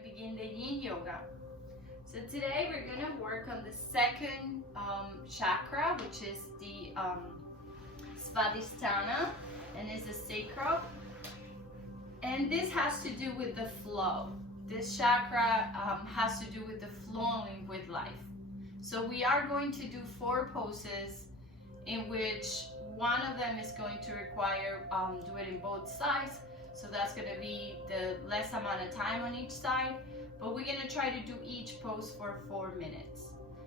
to begin the Yin Yoga. So today we're going to work on the second chakra, which is the Svadhisthana, and is the sacral. And this has to do with the flow. This chakra has to do with the flowing with life. So we are going to do 4 poses in which one of them is going to require do it in both sides. So that's going to be the less amount of time on each side. But we're going to try to do each pose for 4 minutes.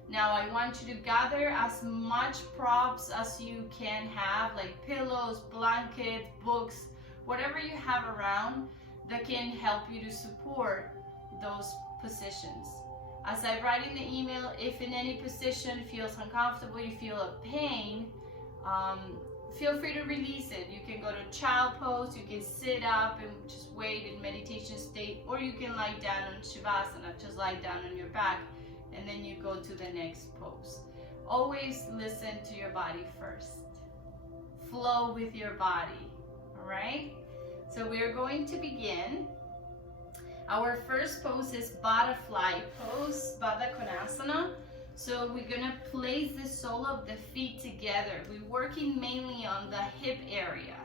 Now I want you to gather as much props as you can have, like pillows, blankets, books, whatever you have around that can help you to support those positions. As I write in the email, if in any position feels uncomfortable, you feel a pain, feel free to release it. You can go to child pose, you can sit up and just wait in meditation state, or you can lie down on Shavasana, just lie down on your back, and then you go to the next pose. Always listen to your body first. Flow with your body, all right? So we are going to begin. Our first pose is butterfly pose, Baddha konasana. So we're gonna place the sole of the feet together. We're working mainly on the hip area.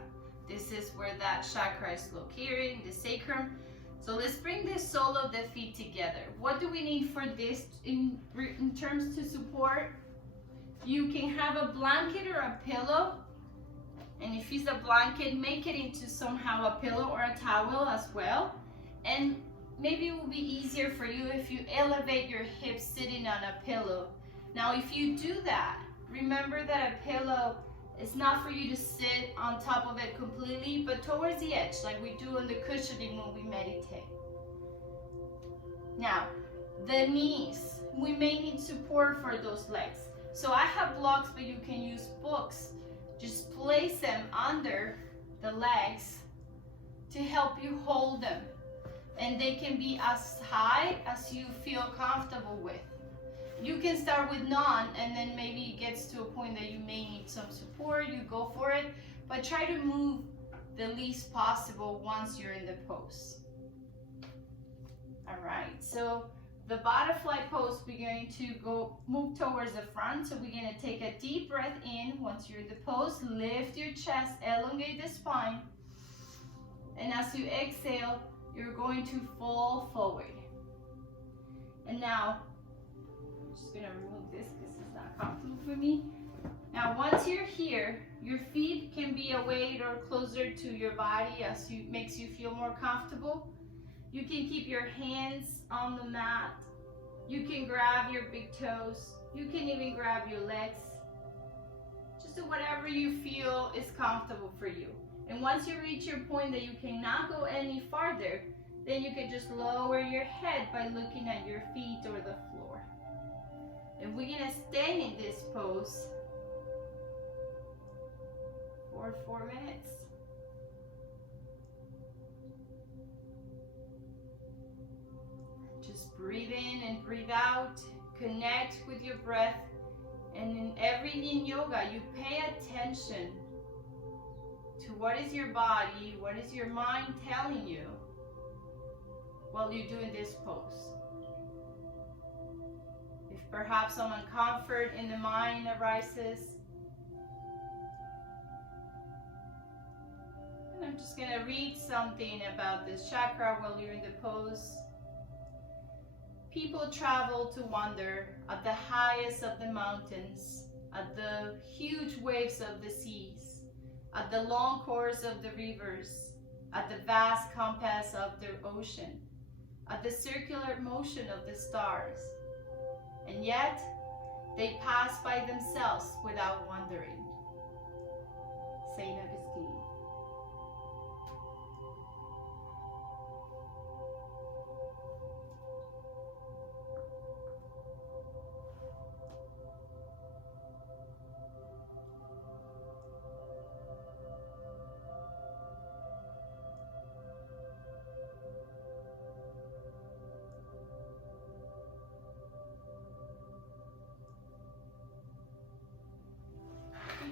This is where that chakra is located, the sacrum. So let's bring the sole of the feet together. What do we need for this in terms to support? You can have a blanket or a pillow. And if it's a blanket, make it into somehow a pillow or a towel as well. And maybe it will be easier for you if you elevate your hips sitting on a pillow. Now, if you do that, remember that a pillow is not for you to sit on top of it completely, but towards the edge, like we do on the cushioning when we meditate. Now, the knees, we may need support for those legs. So I have blocks, but you can use books. Just place them under the legs to help you hold them. And they can be as high as you feel comfortable with. You can start with none, and then maybe it gets to a point that you may need some support, you go for it, but try to move the least possible once you're in the pose. All right, so the butterfly pose, we're going to move towards the front. So we're going to take a deep breath in. Once you're in the pose, lift your chest, elongate the spine. And as you exhale, you're going to fall forward. And now, I'm just going to remove this because it's not comfortable for me. Now, once you're here, your feet can be away or closer to your body as makes you feel more comfortable. You can keep your hands on the mat. You can grab your big toes. You can even grab your legs. Just do whatever you feel is comfortable for you. And once you reach your point that you cannot go any farther, then you can just lower your head by looking at your feet or the floor. And we're going to stay in this pose for 4 minutes. Just breathe in and breathe out. Connect with your breath. And in every Yin Yoga, you pay attention to what is your body, what is your mind telling you while you're doing this pose. If perhaps some discomfort in the mind arises, and I'm just going to read something about this chakra while you're in the pose. People travel to wonder at the highest of the mountains, at the huge waves of the seas, at the long course of the rivers, at the vast compass of the ocean, at the circular motion of the stars. And yet, they pass by themselves without wondering. Saint Augustine.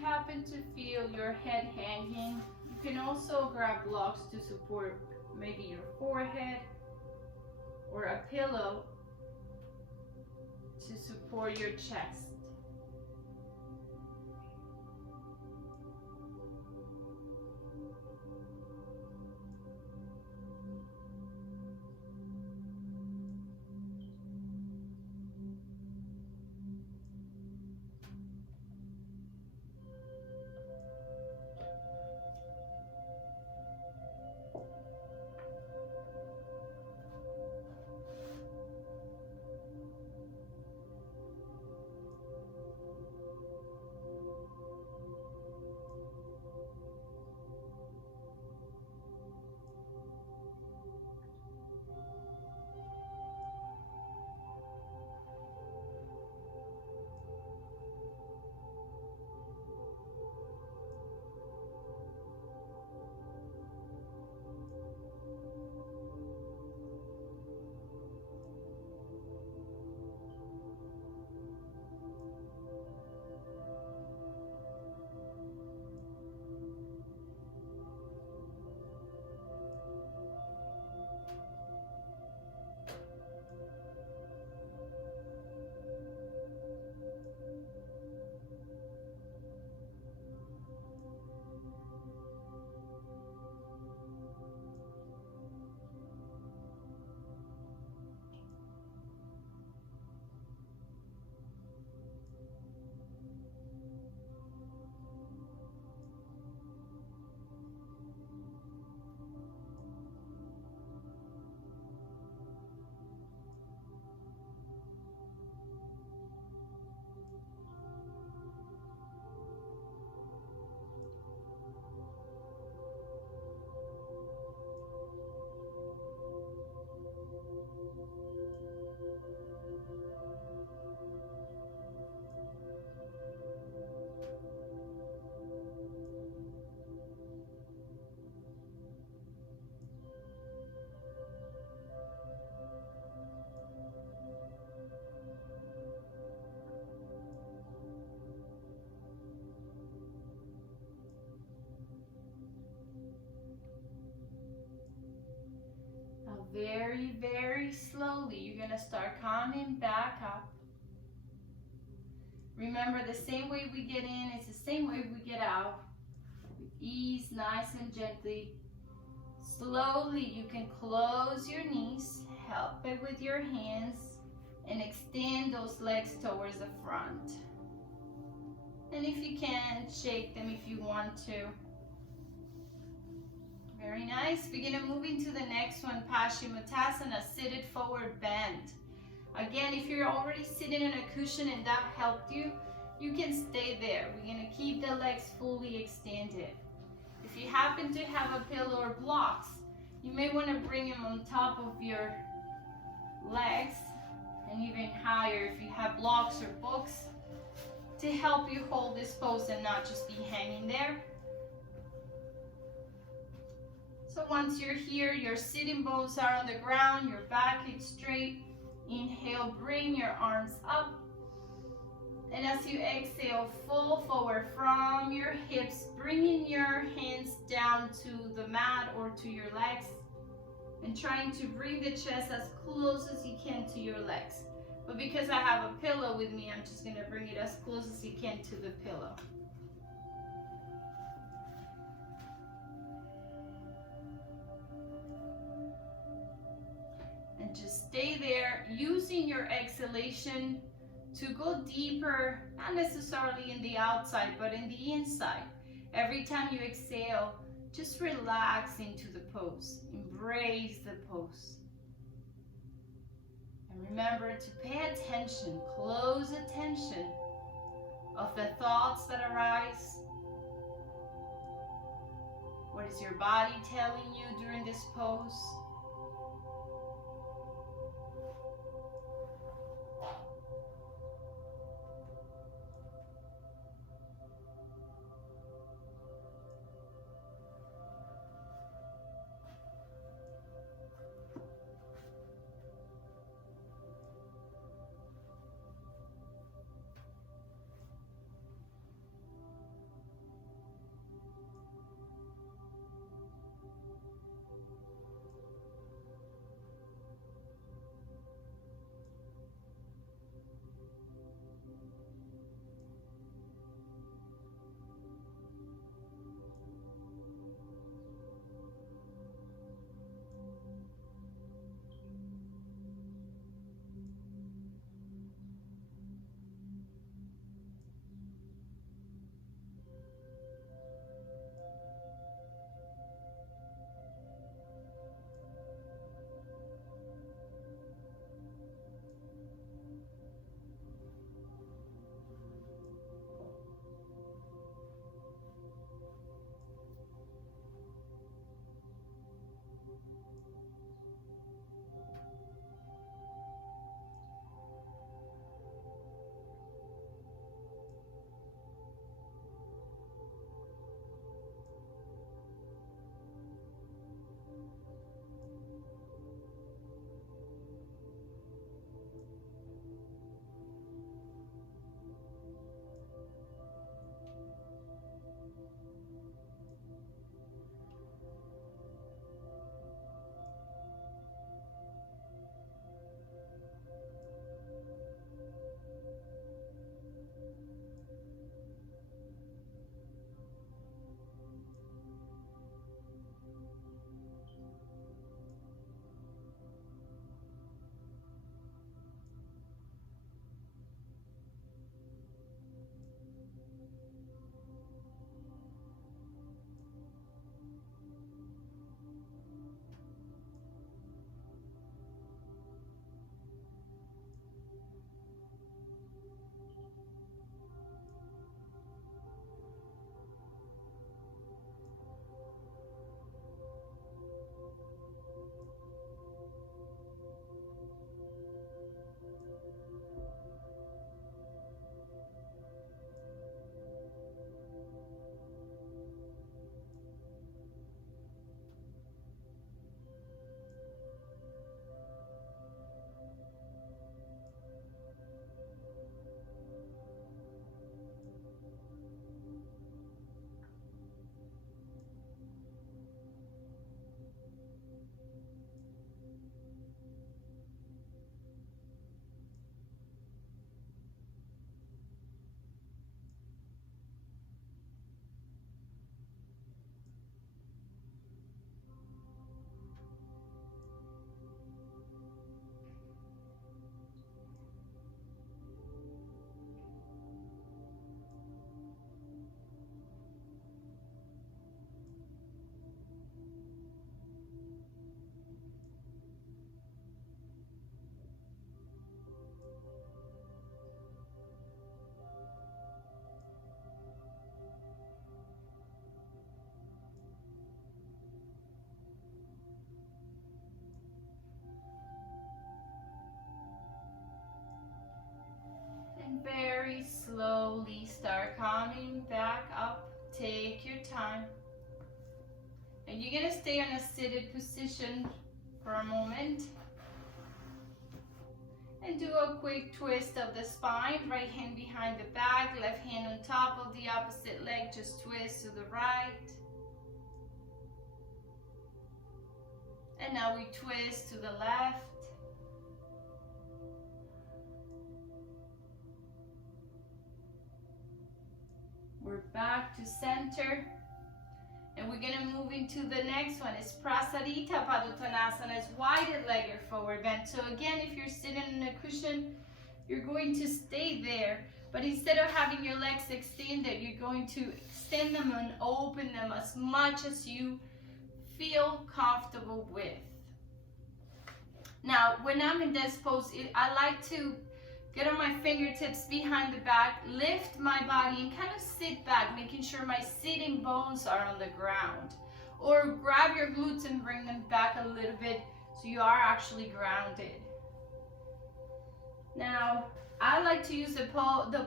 Happen to feel your head hanging, you can also grab blocks to support maybe your forehead or a pillow to support your chest. Very, very slowly, you're going to start coming back up. Remember, the same way we get in, it's the same way we get out. With ease, nice and gently. Slowly, you can close your knees, help it with your hands, and extend those legs towards the front. And if you can, shake them if you want to. Very nice. Begin to move into the next one, Paschimottanasana, seated forward bend. Again, if you're already sitting in a cushion and that helped you, you can stay there. We're going to keep the legs fully extended. If you happen to have a pillow or blocks, you may want to bring them on top of your legs and even higher if you have blocks or books to help you hold this pose and not just be hanging there. So once you're here, your sitting bones are on the ground, your back is straight. Inhale, bring your arms up. And as you exhale, fall forward from your hips, bringing your hands down to the mat or to your legs. And trying to bring the chest as close as you can to your legs. But because I have a pillow with me, I'm just going to bring it as close as you can to the pillow. And just stay there, using your exhalation to go deeper, not necessarily in the outside, but in the inside. Every time you exhale, just relax into the pose. Embrace the pose. And remember to pay attention, close attention of the thoughts that arise. What is your body telling you during this pose? very slowly start coming back up. Take your time. And you're going to stay in a seated position for a moment. And do a quick twist of the spine. Right hand behind the back, left hand on top of the opposite leg. Just twist to the right. And now we twist to the left. We're back to center. And we're going to move into the next one. It's Prasarita padottanasana. It's wide-legged forward bend. So again, if you're sitting in a cushion, you're going to stay there. But instead of having your legs extended, you're going to extend them and open them as much as you feel comfortable with. Now, when I'm in this pose, I like to get on my fingertips behind the back, lift my body, and kind of sit back, making sure my sitting bones are on the ground. Or grab your glutes and bring them back a little bit so you are actually grounded. Now, I like to use the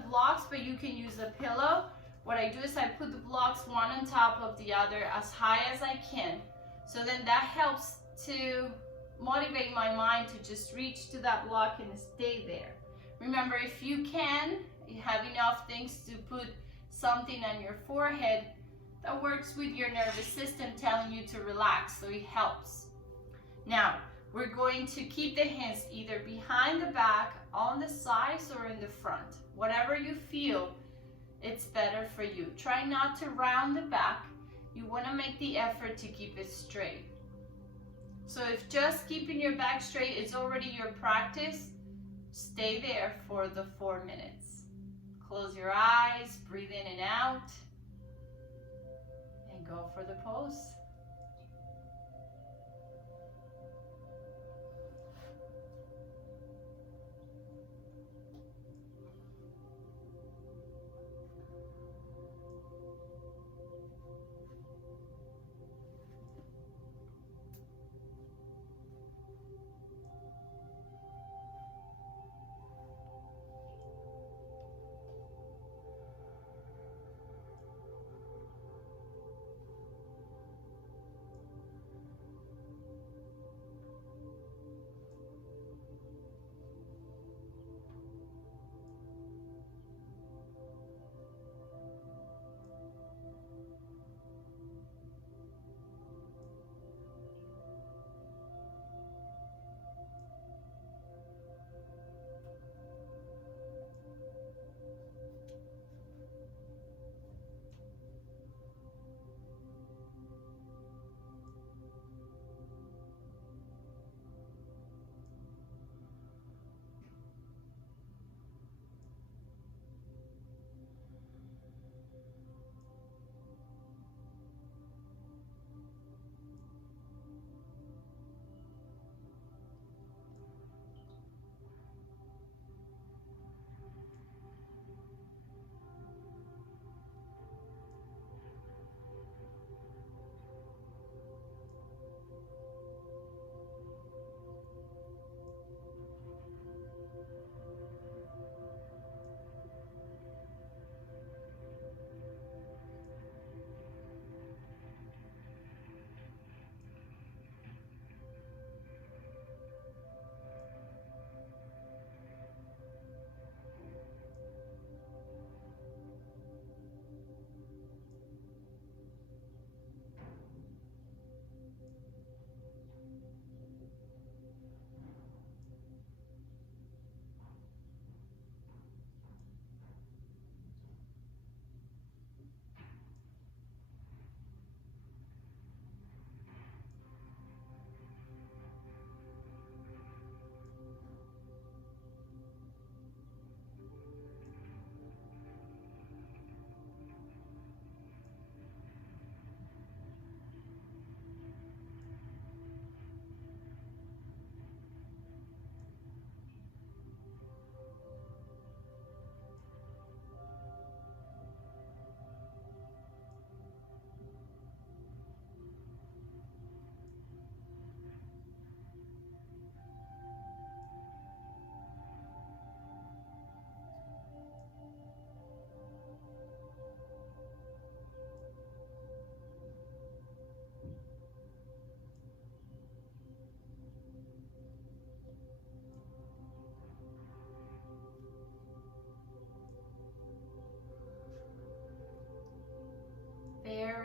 blocks, but you can use a pillow. What I do is I put the blocks one on top of the other as high as I can. So then that helps to motivate my mind to just reach to that block and stay there. Remember, if you have enough things to put something on your forehead, that works with your nervous system telling you to relax, so it helps. Now, we're going to keep the hands either behind the back, on the sides, or in the front. Whatever you feel, it's better for you. Try not to round the back. You want to make the effort to keep it straight. So if just keeping your back straight is already your practice, stay there for the 4 minutes. Close your eyes, breathe in and out, and go for the pose.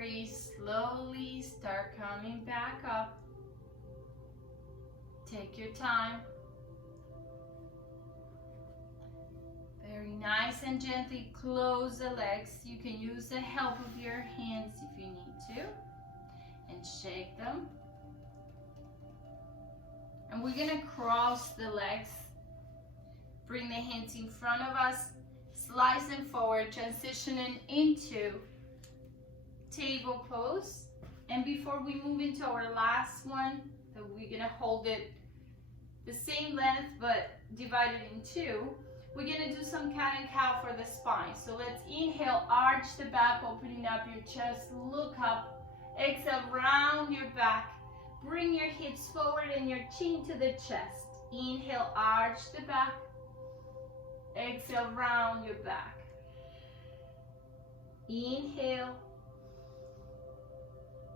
Very slowly start coming back up. Take your time. Very nice and gently close the legs. You can use the help of your hands if you need to. And shake them. And we're going to cross the legs. Bring the hands in front of us. Slice them forward, transitioning into table pose. And before we move into our last one, we're going to hold it the same length but divide it in two. We're going to do some cat and cow for the spine. So let's inhale, arch the back, opening up your chest, look up. Exhale, round your back. Bring your hips forward and your chin to the chest. Inhale, arch the back. Exhale, round your back. Inhale.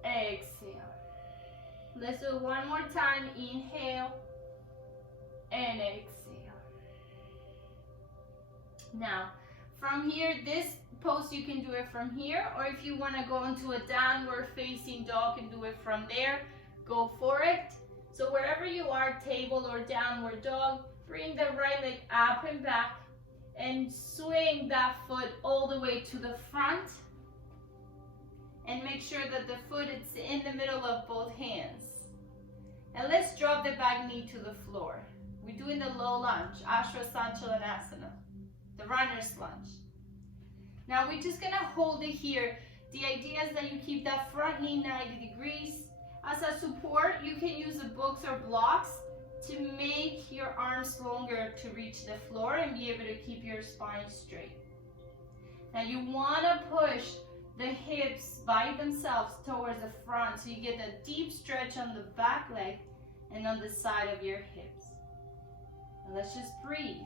Exhale. Let's do it one more time. Inhale and exhale. Now, from here, this pose you can do it from here, or if you want to go into a downward facing dog and do it from there, go for it. So wherever you are, table or downward dog, bring the right leg up and back and swing that foot all the way to the front. And make sure that the foot is in the middle of both hands. And let's drop the back knee to the floor. We're doing the low lunge, Ashwa santolanasana, the runner's lunge. Now we're just gonna hold it here. The idea is that you keep that front knee 90 degrees. As a support, you can use the books or blocks to make your arms longer to reach the floor and be able to keep your spine straight. Now you wanna push the hips by themselves towards the front so you get a deep stretch on the back leg and on the side of your hips. And let's just breathe.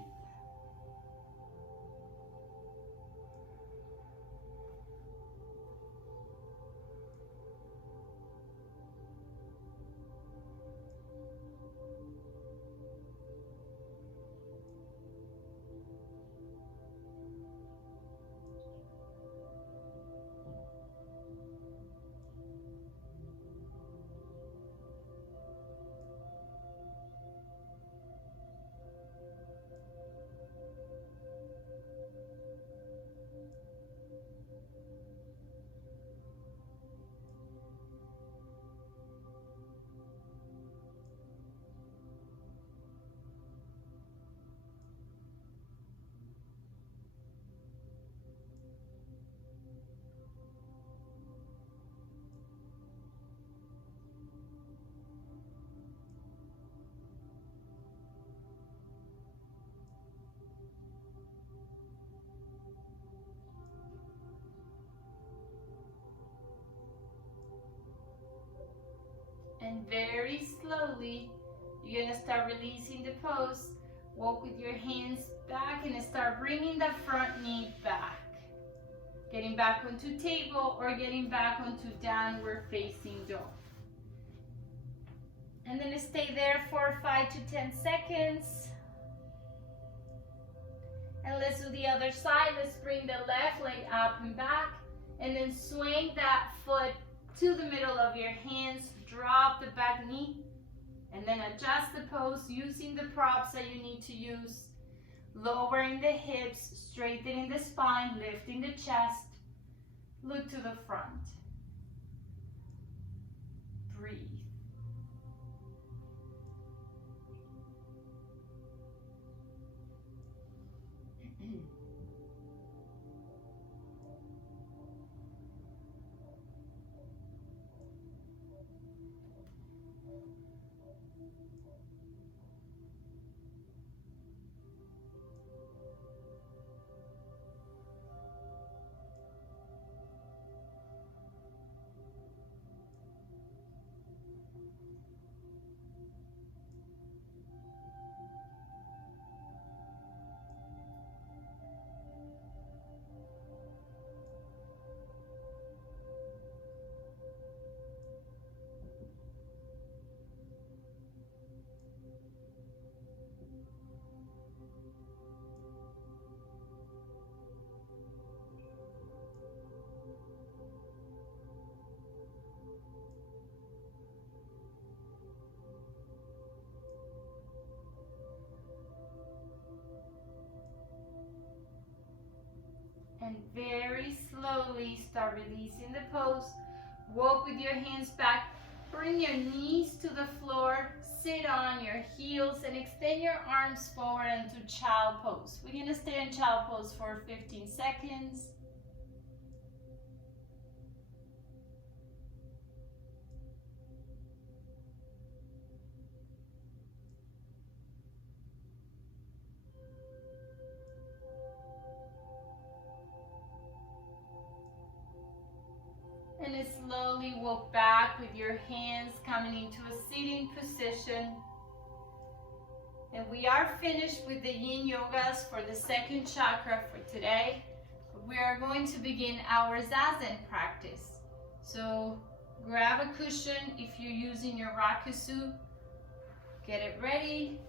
And very slowly, you're gonna start releasing the pose. Walk with your hands back and start bringing the front knee back. Getting back onto table or getting back onto downward facing dog. And then stay there for 5 to 10 seconds. And let's do the other side. Let's bring the left leg up and back. And then swing that foot to the middle of your hands. Drop the back knee. And then adjust the pose using the props that you need to use. Lowering the hips, straightening the spine, lifting the chest. Look to the front. Breathe. And very slowly start releasing the pose. Walk with your hands back. Bring your knees to the floor. Sit on your heels and extend your arms forward into child pose. We're going to stay in child pose for 15 seconds. And slowly walk back with your hands coming into a sitting position. And we are finished with the Yin Yogas for the second chakra for today. We are going to begin our Zazen practice. So grab a cushion if you're using your rakusu. Get it ready.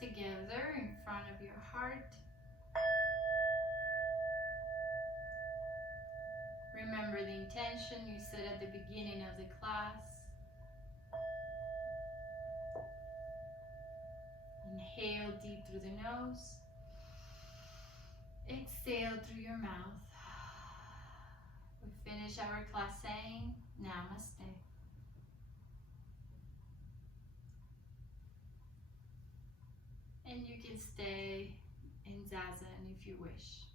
together in front of your heart. Remember the intention you set at the beginning of the class. Inhale deep through the nose. Exhale through your mouth. We finish our class saying Namaste. And you can stay in Zazen if you wish.